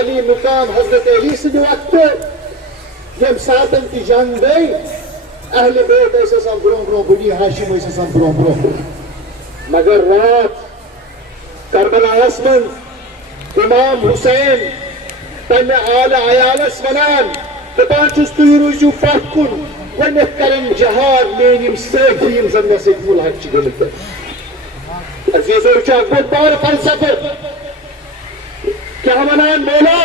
عالی مقام حضرت علی سند وقت یم ساتن تی جنگ گئی اہل بیت ایسا سان برون برون بنی ہاشم ایسا سان برون برون مگر رات کربلا من امام حسین تمہ آل عیالس ونان دپان چھس تھی روزو پتھ کن گۄڈنیتھ کرن جہاد میٲنۍ یِم سٲتھی یِم زن مےٚ سۭتۍ مُلحق چھِ گٔمٕتۍ عزیزو یہِ چھُ اکھ بوٚڑ بارٕ فلسفہٕ کیٛاہ ونان مولا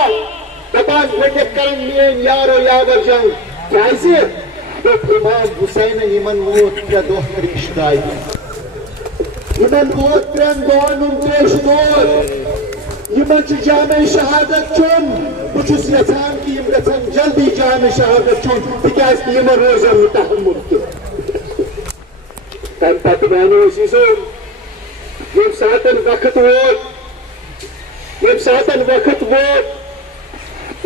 دپان گۄڈنیتھ کرن میٲنۍ یارو یاور جنگ کیٛازِ دوٚپ امام حسینن یِمن ووت 3 دۄہ ریٖشۍ داے یِمن ووت 3 دۄہن تریشہِ دود یِمن چھُ جامع شہادت چوٚن بہٕ چھُس یژھان کہِ یِم گژھن جلدی جامع شہادت چوٚن تِکیٛازِ کہِ یِمن روزن نہٕ تحمُل تہِ تمہِ پتہٕ وانو عزیزو ییٚمہِ ساتن وقت ووت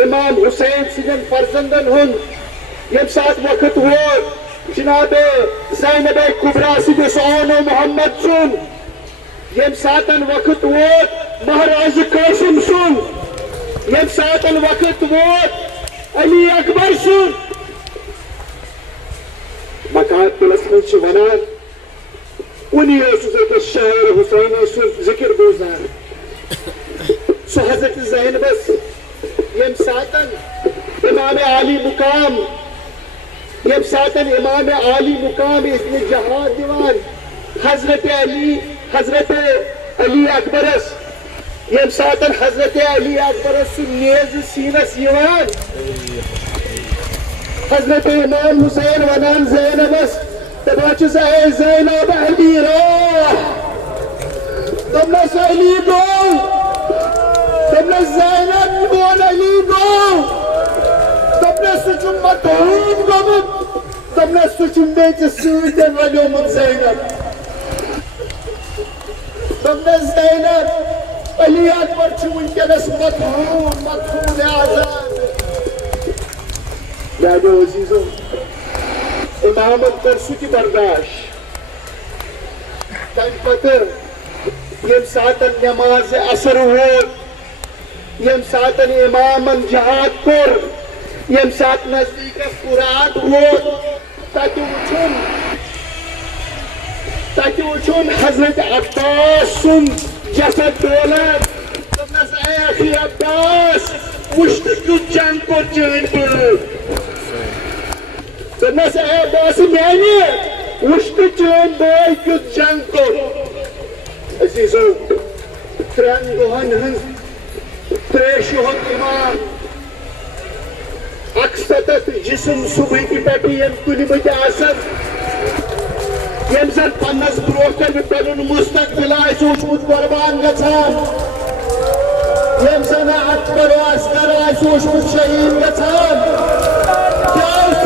امام حسین سٕنٛدٮ۪ن فرزندن ہُنٛد ییٚمہِ ساتہٕ وقت ووت جناب زینب کبرا سٕنٛدِس اونو محمد سُنٛد ییٚمہِ ساتن وقت ووت مہراز قاسم سُنٛد ییٚمہِ ساتن وقت ووت علی اکبر سُنٛد مقاتلس منٛز چھِ ونان کُنی اوسُس أکِس شاعر حسینی سُنٛد ذکر بوزان سُہ حضرت زینبس ییٚمہِ ساتن امام عالی مقام ییٚمہِ ساتن امام عالی مقام اذنِ جہاد دِوان حضرت علی اکبرس ییٚمہِ ساتن حضرت علی اکبرس سُہ نیزٕ سیٖنس یِوان حضرت امام حسین ونان زینبس دپان چھُس اے زینب علی راہ دپنس علی گوٚو دپنس زینب میون علی گوٚو دپنس سُہ چھُ مطعون گوٚمُت دپنس سُہ چھُ میٚژِ سۭتۍ رلیومُت زینب دپنس زینب علی اکبر چھُ وٕنکیٚنس مطعون آزاد میانیو عزیزو امامن کر سُہ تہِ برداشت تمہِ پتہٕ ییٚمہِ ساتن نٮ۪مازِ اثر ووت ییٚمہِ ساتن امامن جہاد کوٚر ییٚمہِ ساتہٕ نزدیٖکس قُرات ووت تتہِ وٕچھُن حضرت عباس سُنٛد جسد ڈولان دوٚپنس اے اخی عباس وٕچھ تہٕ کیُتھ جنگ کوٚر چٲنۍ بٲے دوٚپنس اے عباس میانہِ وٕچھ تہٕ چٲنۍ بٲے کیُتھ جنگ کوٚر عزیزو 3 دۄہن ہٕنٛز تریشہِ ہُنٛد امام 71 جسم صبحٕکہِ پٮ۪ٹھٕ یِم تُلمٕتۍ آسن ییٚمۍ زن پننس برونٛہہ کنہِ پنُن مستقبل آسہِ وٕچھمُت قۄربان گژھان ییٚمۍ زن اکبر اصغر آسہِ وٕچھمُت شہیٖد گژھان کیٛاہ اوس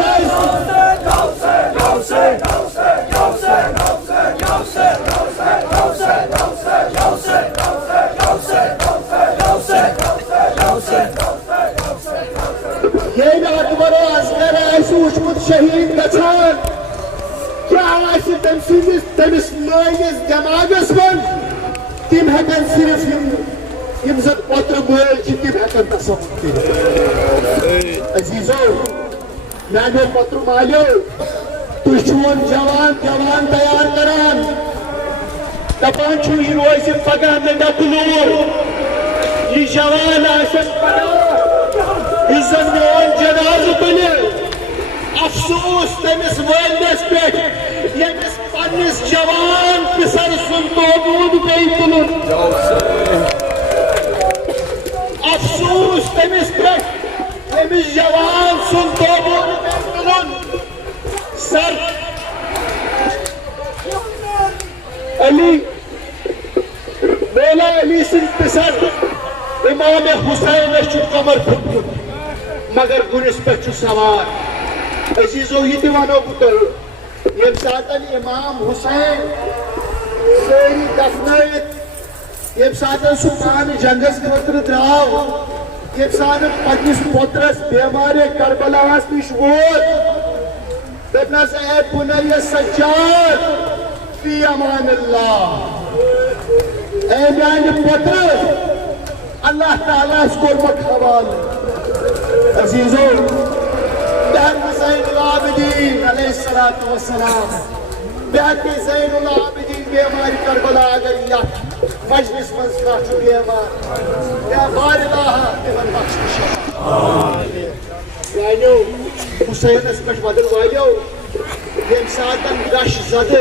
ییٚلہِ اکبر اصغر آسہِ وٕچھمُت شہیٖد گژھان کیٛاہ آسہِ تٔمِس مٲلِس دٮ۪ماغس منٛز تِم ہٮ۪کن صرف یِم زن پۄترٕ مٲلۍ چھِ تِم ہٮ۪کن تصور کٔرِتھ عزیزو میانیو پۄترٕ مالیو تُہۍ چھِوٕ جوان تیار کران دپان چھُو یہِ روزِ پگاہ مےٚ ڈبلوٗر یہِ جوان آسن پگاہ یُس زن میون جنازٕ تُلہِ افسوس تٔمِس وٲلِس پٮ۪ٹھ ییٚمِس پننِس جوان پِسر سُنٛد توبوٗد پیٚیہِ تُلُن افسوس تٔمِس پٮ۪ٹھ ییٚمِس جوان سُنٛد توبوٗد پیٚیہِ تُلُن سر علی مولا علی سٕنٛدۍ پِسر امام حسینس چھُ کمر پھُٹمُت مگر گُرِس پٮ۪ٹھ چھُ سوار عزیزو یہِ تہِ ونو بہٕ تۄہہِ ییٚمہِ ساتن امام حسین سٲری دفنٲیِتھ ییٚمہِ ساتن سُہ پانہٕ جنگس خٲطرٕ درٛاو ییٚمہِ ساتہٕ پننِس پوترس بیمارِ کربلاہس نِش ووت دوٚپنس اے بُنَیہِ سجاد فی امان اللہ اے میانہِ پوترٕ اللہ تعالیٰ اس کورمت حوالہ عزیزو بہت زین العابدین علیہ السلام بہت زین العابدین بیماری کربلا اگر یت مجلس منز کھاچو بیمار یا بار اللہ تمن بخش شفا یعنیو حسین اس پہ بدل والیو یم ساتن گش زد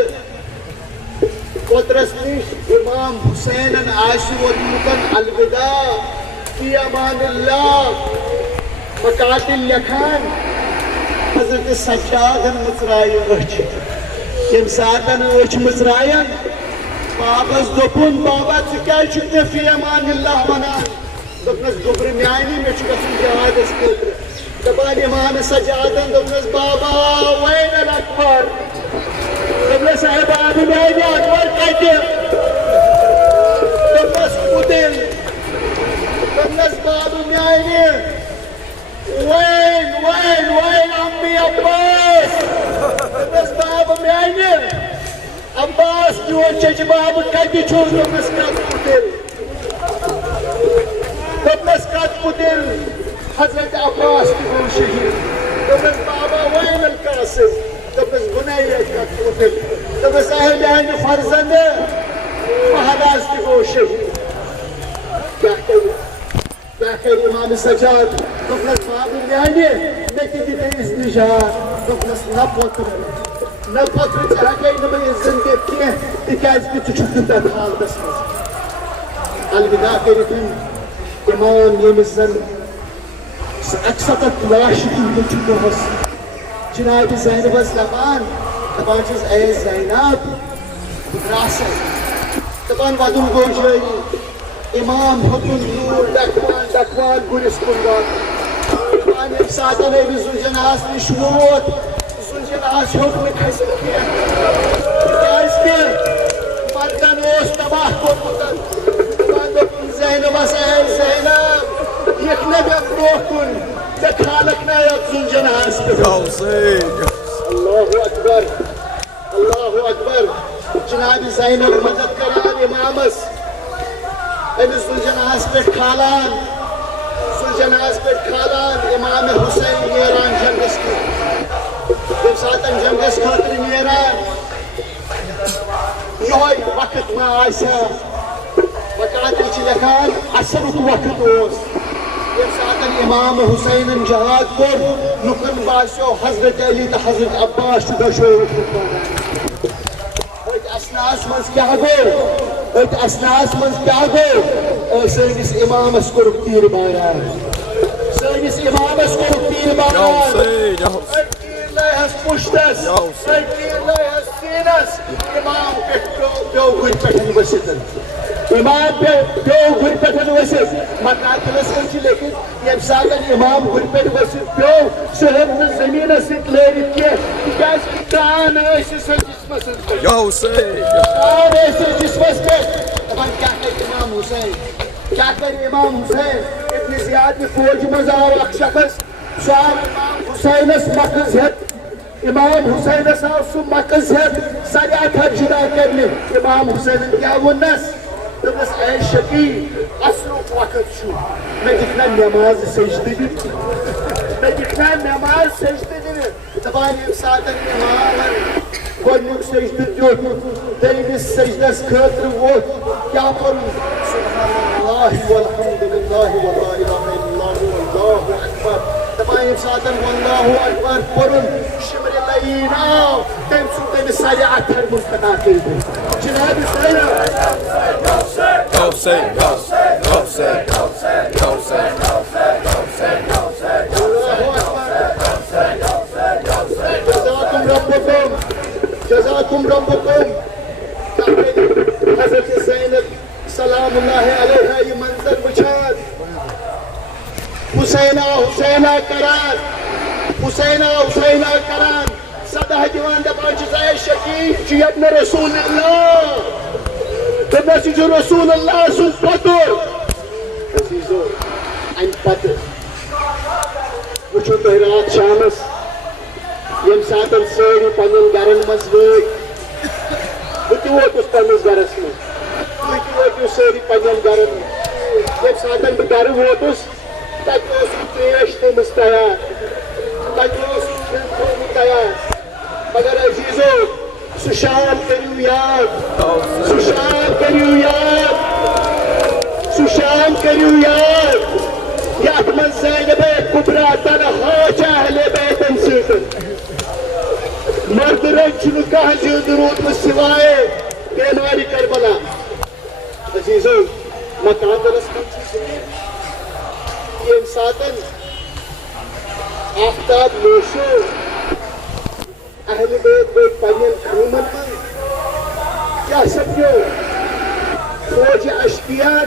قدرت نش امام حسین آسو ووتمت الوداع فی امان اللہ مقاتل لکھان حضرت سجادن مصرائے اچھ یم ساتن اچھ مصرائے بابس دپن بابا ژٕ کیٛازِ چھُکھ مےٚ فی امان اللہ ونان دوٚپنس گوٚبرٕ میانہِ مےٚ چھُ گژھُن جہادس خٲطرٕ دپان امام سجادن دوٚپنس بابا وین الاکبر دوٚپنس اے بابا میانہِ اکبر کتہِ دوٚپنس قُتل دوٚپنس بابا میانہِ وین عمي عباس دوٚپنس بابا میانہِ عباس میون چچہِ بابا کتہِ چھُ دوٚپنس کتھ قُتل دوٚپنس کتھ قُتل حضرت عباس تہِ گوٚو شہید دوٚپنس بابا وین القاسم دوٚپنس بُنیہ کتھ قُتل دوٚپنس اے میانہِ فرزندٕ مہراز تہِ گوٚو شہید کیٛاہ کرِ امام سجاد دوٚپنس بابا میانہِ مےٚ تہِ دِتیٚیِس نِجات دوٚپنس نہ پوترٕ نہ پوترٕ ژٕ ہیٚکے نہٕ مےٚ عزت دِتھ کینٛہہ تِکیٛازِ کہِ ژٕ چھُکھ نہٕ تتھ حالتس منٛز الوداع کٔرِتھ امام ییٚمِس زن 107 لاشہِ تُلمُت چھُ دۄہس جناب زینبس دپان چھِس اے زینب بہٕ درٛاسے دپان ودُن گوٚو جٲری امام ہیوٚتُن دوٗر ڈکوان گُرِس کُن واتُن دپان ییٚمہِ ساتن أمِس زُلجناہس نِش ووت زُلجناہس ہیوٚک نہٕ کھٔسِتھ کینٛہہ کیٛازِکہِ مردن اوس تباہ کوٚرمُت دپان دوٚپُن زینبس اے زینب یِکھ نہٕ مےٚ برٛونٛہہ کُن ژےٚ کھالکھ نا یتھ زُلجناہس پٮ۪ٹھ اللہ اکبر اللہ اکبر جناب زینب مدد کران امامس أمِس زُلجناہس پٮ۪ٹھ کھالان امام حسین نیران جنگس خٲطرٕ ییٚمہِ ساتن جنگس خٲطرٕ نیران یِہوے وقت ما آسہِ ہا مقاتل چھِ لیکھان اثرُک وقت اوس ییٚمہِ ساتن امام حسینن جہاد کوٚر لُکن باسیو حضرت علی تہٕ حضرت عباس چھُ دۄشوے أتھۍ اسناہس منٛز کیٛاہ گوٚو سٲنِس امامس کوٚرُکھ تیٖر باران تیٖر لایہس پُشتس تیٖر لایہس سیٖنس امام پیٚو گُرِ پٮ۪ٹھ ؤسِتھ مقاتلس منٛز چھِ لیکھِتھ ییٚمہِ ساتن امام گُرِ پٮ۪ٹھ ؤسِتھ پیٚو سُہ ہیوٚک نہٕ زٔمیٖنس سۭتۍ لٲرِتھ کینٛہہ تِکیٛازِ پرٛان ٲسۍ جسمس پٮ۪ٹھ دپان کیٛاہ کرِ امام حسین کیٛاہ کرِ امام حسین اتنہِ زیادٕ فوجہِ منٛز آو اکھ شخص سُہ آو امام حسینس مقز ہیٚتھ امام حسینس آو سُہ مقز ہیٚتھ سریات جدا کرنہِ امام حسینن کیٛاہ ووٚننس دوٚپنس اے شقی اصلُک وقت چھُ مےٚ دِکھ نا نٮ۪ماز سجدٕ دِنہِ دپان ییٚمہِ ساتن امامن گۄڈنیُک سجدٕ دیُت دوٚیمِس سجدس خٲطرٕ ووٚتھ کیٛاہ پوٚرُن سبحان اللہ والحمدُللہ ولا الہ الا اللہ واللہ اکبر دپان ییٚمہِ ساتن واللہ اکبر پوٚرُن شِمرِ لعیٖن آو تٔمۍ ژھُن تٔمِس سارے اَتھر مُلتنا کٔرِتھ جناب جزاکم ربکم حضرت زینب سلام اللہ علیہ یہ منظر وچھان حسینہ کران صدہ دِوان دپان چھِس اے شقیق چھُ ابن رسول اللہ دوٚپنس یہِ چھُ رسول اللہ سُنٛد پوٚتُر عزیٖزو امہِ پتہٕ وٕچھِو تُہۍ رات شامس ییٚمہِ ساتن سٲری پنٕنٮ۪ن گرن منٛز وٲتۍ بہٕ تہِ ووتُس پنٕنِس گرس منٛز تُہۍ تہِ وٲتِو سٲری پنٕنٮ۪ن گرن منٛز Yep saaten bir garı votuz. Takıyorsun kreş temiztaya. Takıyorsun temiztaya. Magar azizo, Sushant kariu yaad. Sushant kariu yaad. Sushant kariu yaad. Yatman Zeynep Kubra tanha ahle beyten sırtın. Mardırın çunu kahcı durut mu sivaye Bemari Karbala. Azizim, makadırız kaçısı. Yem saaten Aftab Loşu Ahli Beyt Beyt Panel Kruman Kya sabyo Fauji Ashtiyan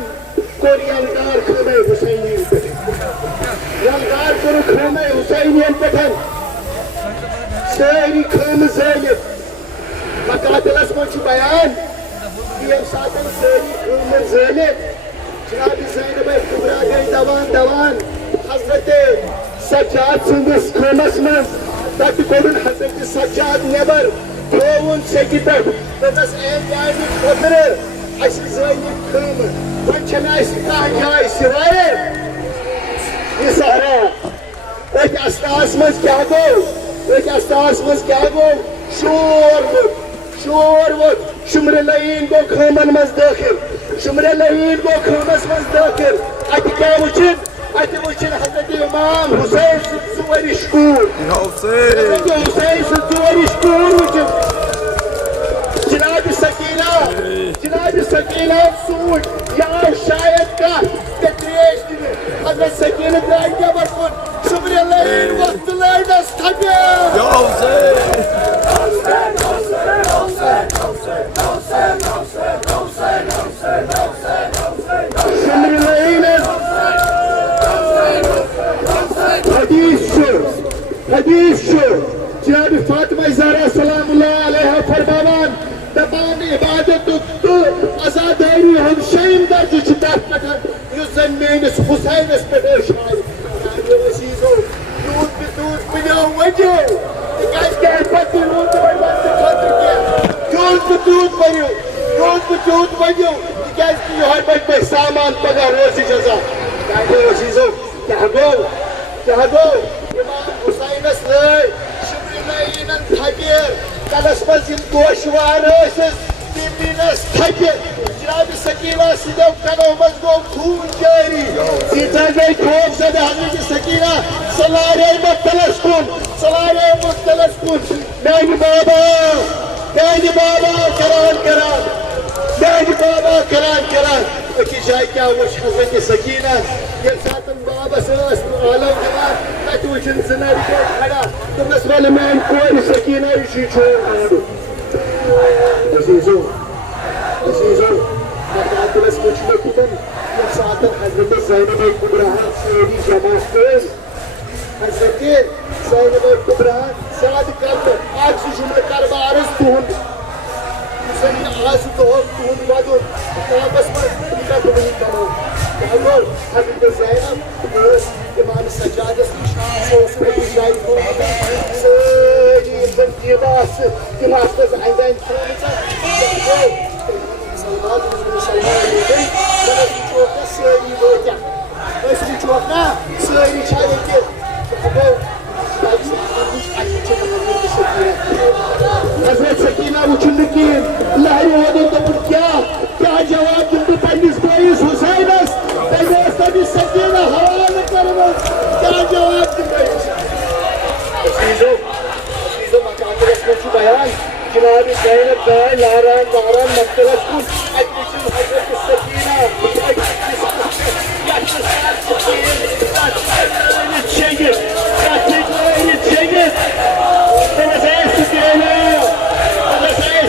Koryangar Krume Husayniyan Petan Yangar Kuru Krume Husayniyan Petan Seri Krume Zeynep Makadırız kaçı bayan Yem saaten Seri Krume Zeynep Cenab-ı Zeynep Kubra gay davan Hazreti Saccad sındıs kırmasmaz Dati korun Hazreti Saccad neber Kovun sekitek Vedas en yani kodırı Aşı Zeynep kırmı Bunçana aşı kahcay sırayı Nisara Peki astasımız kya go Peki astasımız kya go Şuur vod Şumre layin go kırman maz dakhil Şumre layin go kırmas maz dakhil Ati kya uçin Ati uçin Hazreti İmam Hüseyin Sıdzuvari Şkur Hazreti Hüseyin Sıdzuvari Şkur uçin Cenab-ı Sakina Suud Ya şayet ka Tetriyeş gibi Hazreti Sakina Dağı'ya bakın Şumre layin vaktılayda stabil Ya Hüseyin Hadis şu, Cenab-ı Fatıma-i Zahra salamullahi aleyha fermavan, tamam ibadet tuttu, azaderi hemşehrim derdi çıtart bakar, yüzzenmeyiniz Hüseyin'es bebeşay. Yani vesizo, yud biliyor vece, dikkat gel pati yud baybatı kadrike, yud veriyor, dikkat ki yuharbat bey saman pagar rozi ceza. Yani vesizo, kya go, İmam Hüseyin'es lay, Şükrü'yle takir, Kalasmaz'ın doşvarısız, birbirines takir, Cenab-ı Sakina Sidev Kanovmaz Gov Tun Cari, Zita Bey Kovzade Hazreti Sakina, Salare Mutteles Kun, Mehdi Baba, Karan, Aki jai kya vuş Hazreti Sakina, Yel saatin babası aslı alem cevap, Tati uçun sınır kara, Tumnas valimen koy Sakina işi çoğu. Azizo, Makadırız kaçmak için, Yel saatin Hazreti Zeynep Kubrahan Seyri Cemaat'ın, Hazreti Zeynep Kubrahan, Sadık kaldı, Aksi cümle karbarız tuhun, Senin ağzı tuhun vadur, Kâbas var, Kâbas var, Kâbas Hazreti Zeynep, İmam-ı Saccad'ın soğusu ve güzel olmadı, Seyir'in diması, dimasız aynen çoğumuza, Sallallahu bana bir çoğuna Seyir'i vereceğim. Nasıl bir çoğuna Seyir'i çayırken, Hazret Sakina uçundaki Allahi wadında bu kya cevap dildi pendis koyuz Hüseyin'es Peygamber biz Sakina havalanıklarımız kya cevap dildi Azizo makadırız koçu bayan Cenab-ı Zeynep Dağ Laran Maktaras Kul Etmişim Hazreti Sakina Yaşlılar Çekir Çekir Bana saya Sakina Bana saya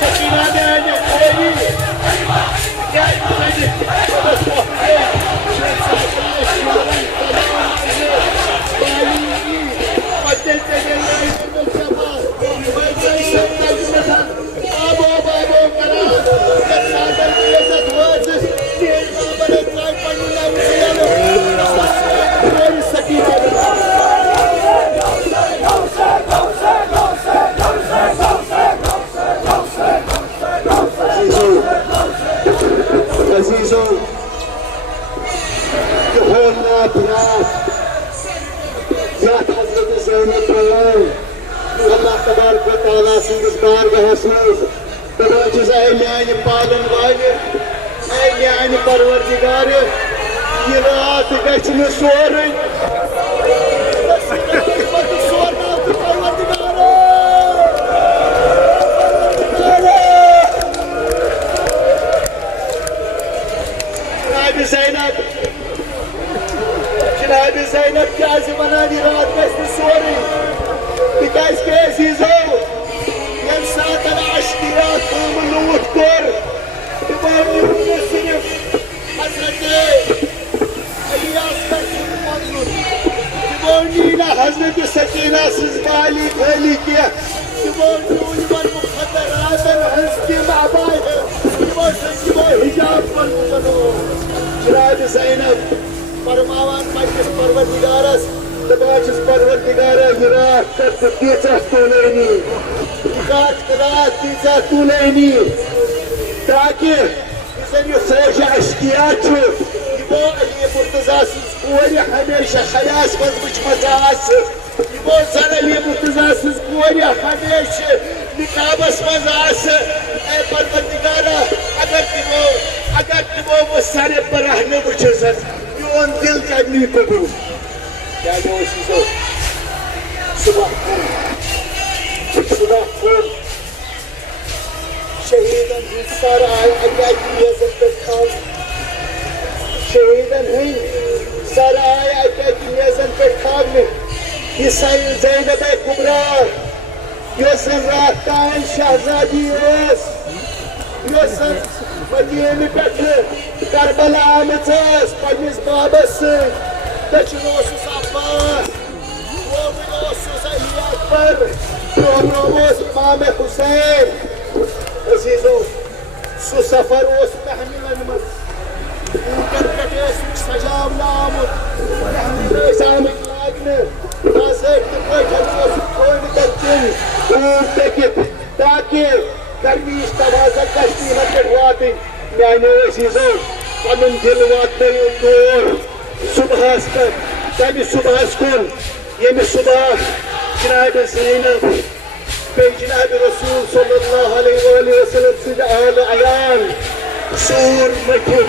Sakina Dağı'ya koyu Gel hadi Bana sohbet Baba رات یتھ حضرت زینب پران اللہ تبارک و تعالیٰ سندس بارگاہس مز دپان چھس اے میانہ پالن والہ اے میانہ پروردگار یہ رات گژھِ نہٕ سورٕے جناب زینب کیازِ ونان یہ رات گژھِ نہٕ سورٕے تِکیازِ کہ عزیزو ییٚمہِ ساتہٕ اشتیاق قومہٕ لوٗٹھ کوٚر تِمو نیوٗ نہٕ صرف حضرت الیاس پٮ۪ٹھ پنُن تِمو نی نہٕ حضرت سکینہ سٕنٛز مالی خٲلی کینٛہہ تِمو نیوٗ یِمن مُخدراتن ہٕنٛز تِم عبایہِ تِمو حجاب بنوو جناب زینب فرماوان پننس پروردگارس دپان چھس پروردگارا یہ رات کر ژٕ تیٖژاہ تُلٲنی یہ رات تیٖژاہ تُلٲنی تاکہ یُس زن یہ فوج اشکیا چھُ یمو علی مرتضیٰ سٕنٛز کورِ ہمیشہ حیاس منٛز وٕچھمژ آسہِ یمو زن علی مرتضیٰ سٕنٛز کورِ ہمیشہ نقابس منٛز آسہِ اے پروردگارا اگر تمو وہ سر برہنہ وچھس میون دل کرنی قبول کیا عزیزو صبح کھول شہیدن ہند سر آئے اکہ میزن پہ تھاؤ شہیدن ہند سر آئے اکہ میزن پہ تھاؤنے یہ زینب کبریٰ یس رات تان شہزادی ٲس یس مدینہ پٮ۪ٹھ کربلا آمٕژ ٲس پننس بابس سۭتۍ دٔچھُن اوسُس عباس ووٚمُت اوسُس علی اکبر برٛونٛہہ اوس امام حسین عزیزو سُہ سفر اوس محملن منٛز اوٗٹن پٮ۪ٹھ ٲسِکھ سجاونہٕ آمُت محمل ٲسۍ آمٕتۍ لاگنہٕ باضٲبطہٕ پٲٹھۍ اوسُکھ تھٲومٕتۍ تِم اوٗٹ پٔکِتھ تاکہ درویش توازن کشمیرس پہ واتن میانو عزیزو پن دل واتنو دور صبحس پہ تمہ صبحس کن یم صبح جناب زینب بی جناب رسول صلی اللہ علیہ وآلہ وسلم سند آل عیان سور مٹھت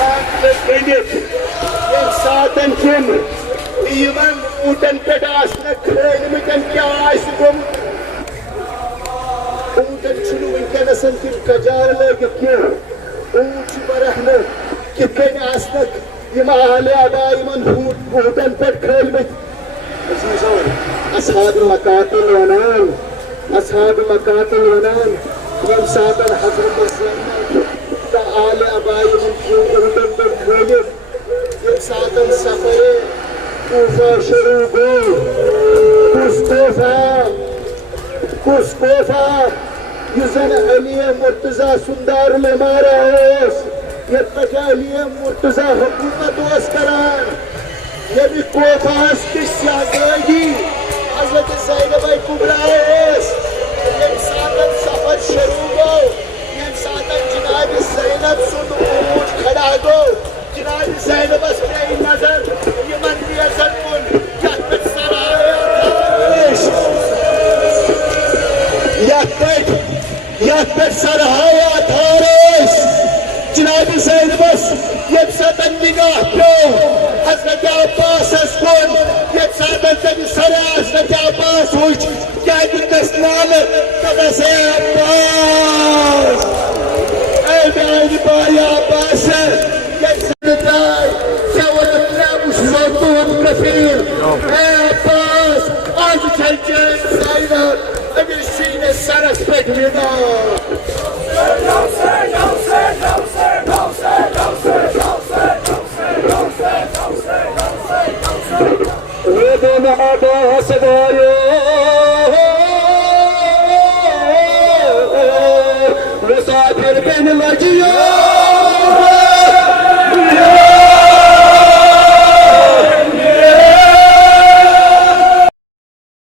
آنکھ گنڈت یم ساتن تم یمن اوٹن پہ کھٲلمٕتٮ۪ن کیٛاہ آسہِ گوٚمُت اوٗٹن چھُنہٕ وٕنکٮ۪نس تِم کجار لٲگِتھ کینٛہہ اوٗٹ چھُ برہنہٕ کِتھ کٔنۍ آسنکھ یِم اہلِ عبا یِمن اوٗٹن پٮ۪ٹھ کھٲلمٕتۍ عزیزو اصحاب مقاتل ونان ییٚمہِ ساتن حضرت زینب تہٕ آلِ عبا یِمن اوٗٹن پٮ۪ٹھ کھٲلِتھ ییٚمہِ ساتن سفر کوفہ شروع گو کس کوفہ یُس زن علی مرتضیٰ سُنٛد دارالعمارہ اوس یتھ پٮ۪ٹھ علی مرتضیٰ حکومت اوس کران ییٚمہِ کوفہس کِس شہزادی حضرت زینب کبریٰ ٲس ییٚمہِ ساتن سفر شروع گو ییٚمہِ ساتن جناب زینب سُنٛد اوٗٹ کھڑا گو جناب زینبس پیٚیہِ نظر یمن میزن کن یتھ پٮ۪ٹھ سرہایا تھار ٲسۍ جناب زینبس ییٚمہِ ساتن نگاہ پیوٚو حضرت عباسس کُن ییٚمہِ ساتن تٔمِس سر حضرت عباس وٕچھ کیٛاہ دِتنس نالہٕ دوٚپنس اے عباس اے میانہِ بایہِ عباس